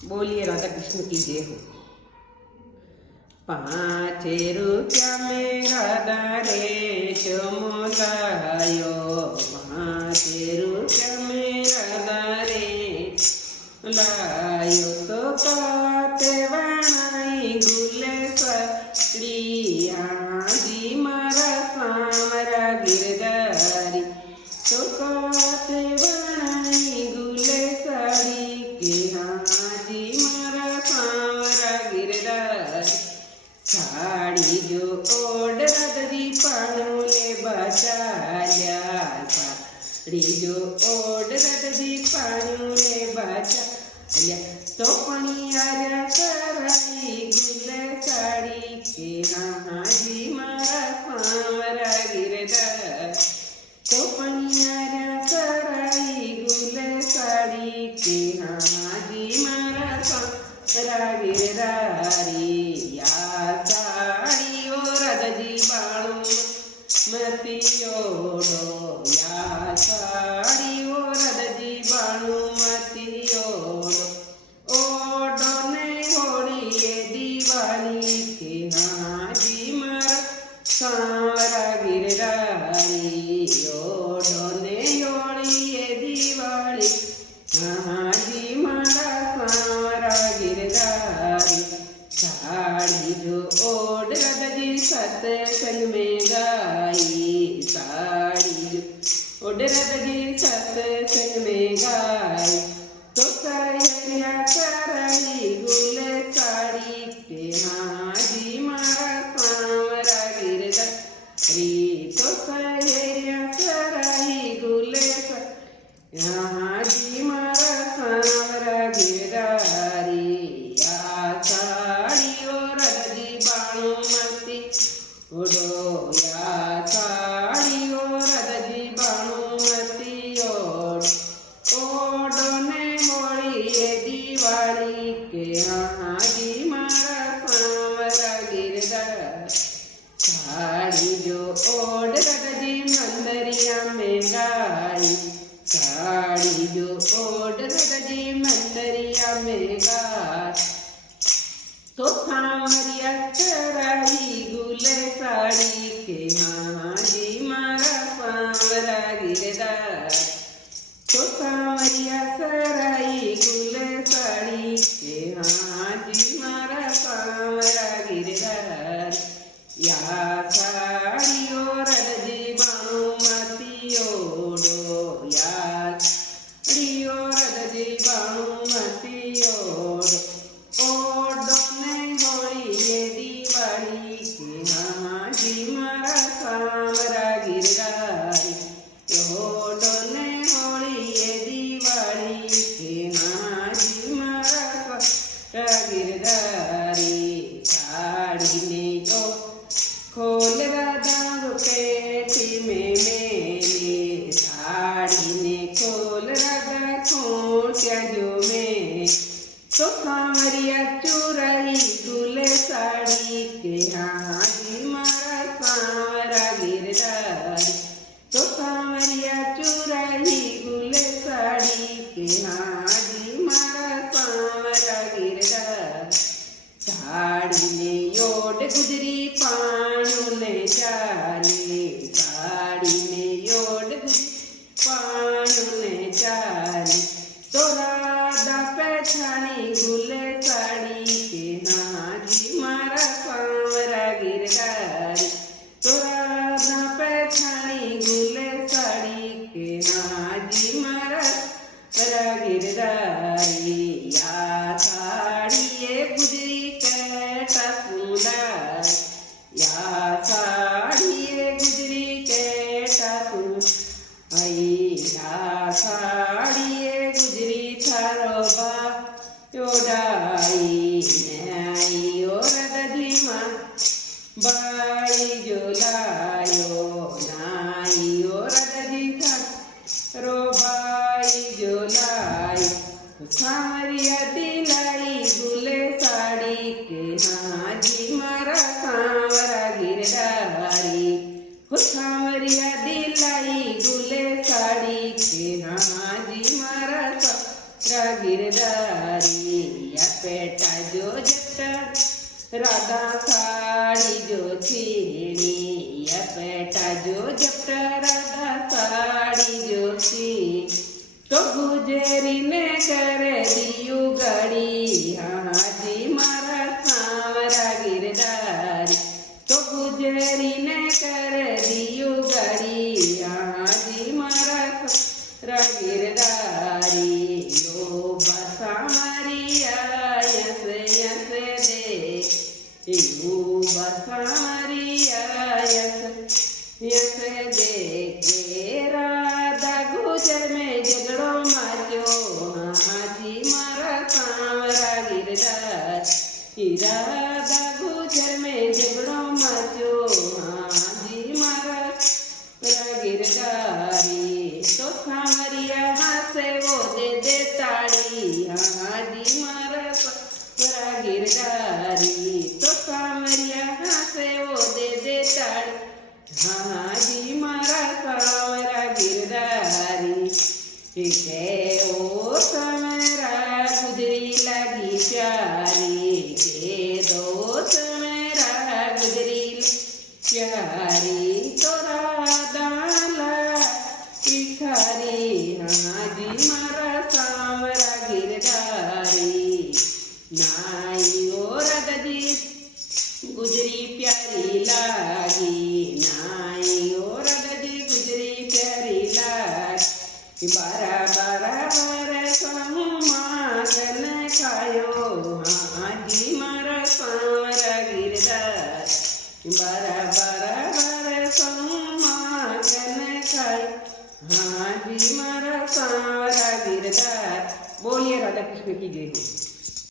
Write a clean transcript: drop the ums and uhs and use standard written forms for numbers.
बोलिए राधा कृष्ण की जय हो। 5 रुपया में राधा रेशम लायो, 5 रुपया में राधा रेशम लायो, तो काते बनाई गुले सड़ी हाजी मारा सामरा गिरधारी, तो काते बनाई गुले साड़ी के हाजी मारा सामरा गिरधारी। साड़ी जो ओढ़ रदरी पाणुले बचाया, साड़ी जो ओढ़ रदरी पाणुले बचाया, तो पणियारा सराई गुले साड़ी के हाजी मारा सामरा गिरधार, तो पणियारा सराई गुले साड़ी के हाजी मारा सामरा गिरधारी। साड़ी ओ रदजी बाणु मतियोडो, या साड़ी ओ रदजी बाणु मतियोडो, ओडो ने होड़ी ये दिवाली के हाजी मारा सावरा गिरधारी, ओडो ने होड़ी ये दिवाली हाजी मारा सावरा गिरधारी। साड़ी जो ओढ़ रदजी सत्संग में गाई, साड़ी जो ओढ़ रदजी सत्संग में गाई, तो सहेलिया सराई गुले साड़ी के हाजी मारा सावरा गिरधारी, तो सहेलिया सराई गुले हाजी मारा सावरा गिरधारी। ओडो या साड़ी ओ रदजी बाणुमती ओड, ओडो ने होड़ी ये दिवाली के हाजी मारा सावरा गिरधार। साड़ी जो ओढ़ रदजी मंदरिया में गाई, साड़ी जो ओढ़ रदजी मंदरिया में गाई, तो सावरिया सराई गुले साड़ी के हाजी मारा सावरा गिरधार, तो सावरिया सराई गुले साड़ी के हाजी मारा सावरा गिरधार। या साड़ी ओ रदजी बाणुमती ओडो, या साड़ी ओ रदजी बाणुमती ओडो, ओडो ने होड़ी ये दिवाली के हाजी मारा सावरा गिरधारी, ओडो ने होड़ी ये दिवाली के हाजी मारा सावरा गिरधारी। साड़ी ने जो खोल राधा पेटी में मेरे, साड़ी ने खोल राधा खोटिया जो में, तो सावरिया चुराई गुले साड़ी के हाजी मारा सावरा गिरधारी, तो सावरिया चुराई गुले साड़ी के हाजी मारा सावरा गिरधार। साड़ी ने योड गुजरी पाणु ने चाले, साड़ी ने योड गुजरी पाणु ने चाले, तो राधा पहचानी गुले साड़ी के हाजी मारा सावरा गिरधारी, तो राधा पहचानी गुले साड़ी के हाजी मारा सावरा गिरधारी। या साड़ी ये गुजरी कैटा फूला, या साड़ी ये गुजरी कैटा फूला, या साड़ी ये गुजरी थारो योडाई न्याई ओ रदजी मां बाई जो लायो, नाई ओ रदजी थारो बाई जो लाई, सावरिया दिलाई गुले साड़ी के हाजी मारा सावरा गिरधारी, सावरिया दिलाई गुले साड़ी के हाजी मारा सावरा गिरधारी। पेटा जो जट राधा साड़ी जो छीनी या पेटा जो जट राधा साड़ी जो छी तो गुजरी ने कर दियो गड़ी हाजी मारा सांवरा गिरधारी तो गुजरी ने कर दियो गड़ी हाजी मारा सांवरा गिरधारी यो बसा मरिया यस यस दे यो बसा मरिया यस यस दे के राधा गुजर में झगड़ो माचो हाजी मारा सांवरा गिरधारी राधा गुजर में झगड़ो माचो हाजी मारा सांवरा गिरधारी तो सांवरिया हासे वो दे ताड़ी हाजी मारा सांवरा गिरधारी तो सांवरिया हासे वो दे ताड़ी हाजी मारा सांवरा गिरधारी के ओ समरा गुजरी लगी प्यारी के दो समरा गुजरी प्यारी तो राधा भिखारी हाजी मारा सांवरा गिरधारी नाई और ददी गुजरी प्यारी लागी नाई और ददी गुजरी प्यारी लागी बारा बारा बरस मागन खायो हाजी मारा सांवरा गिरधारी बारा बारा बरस मागन खायो हाजी मारा सांवरा गिरधारी। बोलिए राधा कृष्ण की जय हो।